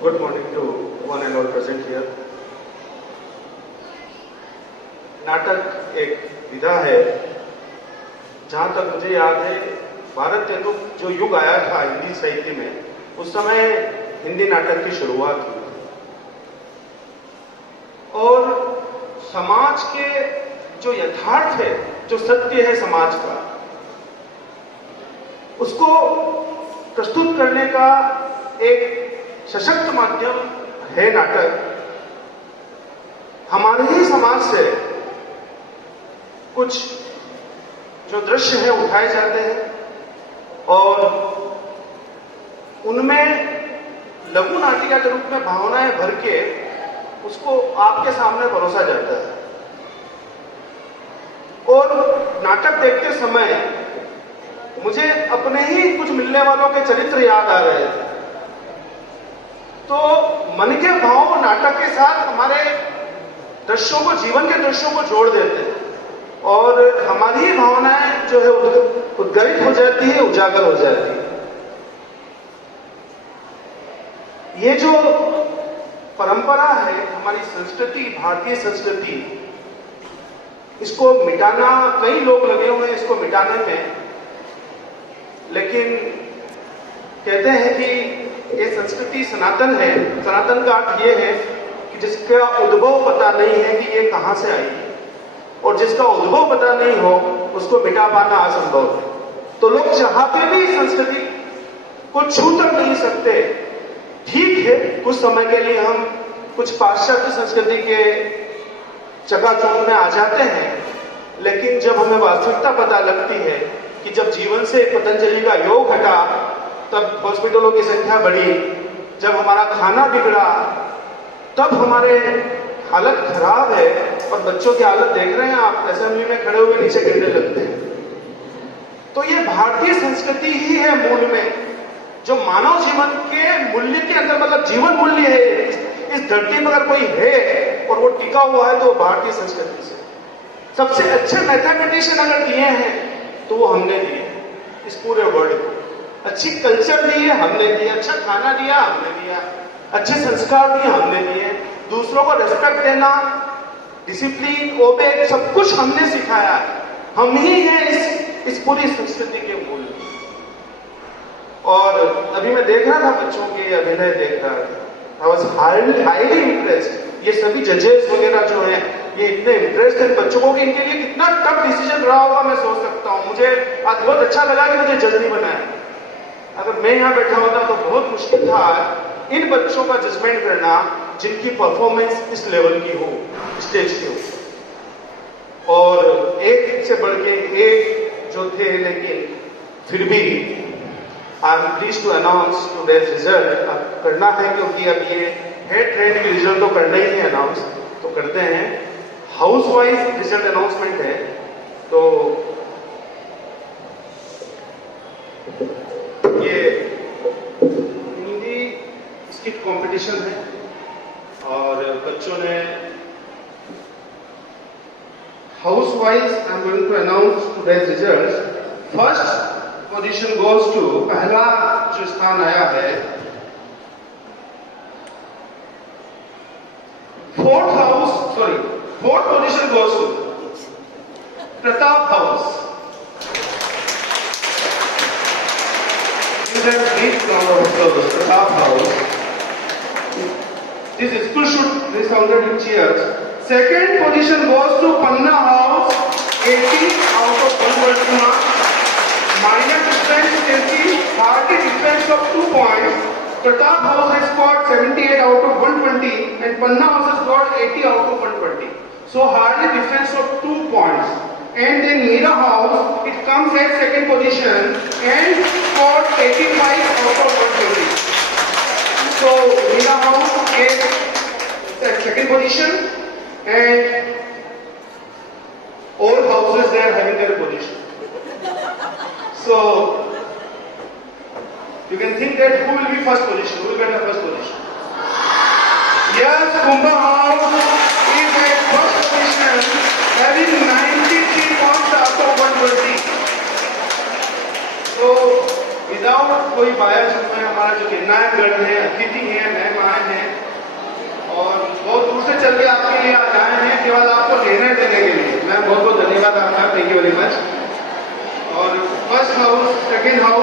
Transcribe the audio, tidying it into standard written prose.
Good morning to one and all present here. नाटक एक विधा है, जहां तक मुझे याद है भारत के जो युग आया था हिंदी साहित्य में, उस समय हिंदी नाटक की शुरुआत हुई और समाज के जो यथार्थ है, जो सत्य है समाज का, उसको प्रस्तुत करने का एक सशक्त माध्यम है नाटक। हमारे ही समाज से कुछ जो दृश्य है उठाए जाते हैं और उनमें लघु नाटिका के रूप में भावनाएं भर के उसको आपके सामने परोसा जाता है। और नाटक देखते समय मुझे अपने ही कुछ मिलने वालों के चरित्र याद आ रहे थे। तो मन के भाव नाटक के साथ हमारे दृश्यों को, जीवन के दृश्यों को जोड़ देते हैं और हमारी ही भावनाएं जो है उद्गरित हो जाती है, उजागर हो जाती है। ये जो परंपरा है, हमारी संस्कृति, भारतीय संस्कृति, इसको मिटाना, कई लोग लगे हुए हैं इसको मिटाने में, लेकिन कहते हैं कि ये संस्कृति सनातन है। सनातन का अर्थ ये है कि जिसका उद्भव पता नहीं है कि ये कहां से आई है, और जिसका उद्भव पता नहीं हो उसको मिटा पाना असंभव है। तो लोग चाहते भी संस्कृति को छू तक नहीं सकते। ठीक है, कुछ समय के लिए हम कुछ पाश्चात्य संस्कृति के चकाचौंध में आ जाते हैं, लेकिन जब हमें वास्तविकता पता लगती है कि जब जीवन से पतंजलि का योग हटा तब हॉस्पिटलों की संख्या बढ़ी, जब हमारा खाना बिगड़ा तब हमारे हालत खराब है, और बच्चों की हालत देख रहे हैं आप, असेंबली में खड़े हुए नीचे गिरने लगते हैं। तो ये भारतीय संस्कृति ही है मूल में, जो मानव जीवन के मूल्य के अंदर, मतलब जीवन मूल्य है। इस धरती में अगर कोई है और वो टिका हुआ है तो वो भारतीय संस्कृति से। सबसे अच्छे मैथमेटिशियन अगर दिए हैं तो वो हमने दिए इस पूरे वर्ल्ड को। अच्छी कल्चर दी है हमने दिया, अच्छा खाना दिया हमने दिया, अच्छे संस्कार दिए हमने दिए, दूसरों को रेस्पेक्ट देना, डिसिप्लिन, ओबे, सब कुछ हमने सिखाया है। हम ही हैं इस पूरी संस्कृति के मूल। और अभी मैं देख रहा था बच्चों के अभिनय, देख रहा था, आई वाज हाईली इम्प्रेस्ड। ये सभी जजेस वगैरह जो हैं, ये इतने इंटरेस्ट है बच्चों को कि इनके लिए कितना टफ डिसीजन रहा होगा मैं सोच सकता हूँ। मुझे आज बहुत अच्छा लगा कि मुझे जज नहीं बनाया। अगर मैं यहाँ बैठा होता तो बहुत मुश्किल था इन बच्चों का जजमेंट करना जिनकी परफॉर्मेंस इस लेवल की हो, स्टेज के हो। और एक से बढ़ के एक जो थे, लेकिन फिर भी I am pleased to announce today's result. अब करना है क्योंकि अब ये है ट्रेंड की रिजल्ट तो करना ही है अनाउंस, तो करते हैं। हाउस वाइज रिजल्ट अनाउंसमेंट है। तो ये हिंदी स्किट कंपटीशन है और बच्चों ने house wise I am going to announce today's result. First position goes to, पहला जो स्थान आया है, fourth position goes to Pratap house. Pratap House. This school should be sounded with cheers. Second position goes to Panna House, 80 out of 100 marks. Minor difference you can see, hardly difference of 2 points. Pratap House has scored 78 out of 120 and Panna House has scored 80 out of 120. So hardly difference of 2 points. And then Meera House, it comes at second position and scored 85 out of 120. So Meera House is at second position and all houses they are having their position. So you can think that who will be first position, who will get the first position. Yes, Kumbha House is at first position having 93 points out of 120. So without कोई बायस में हमारा जो निर्णायक गण है, अतिथि है, मैं थैंक यू वेरी मच। और फर्स्ट हाउस, सेकेंड हाउस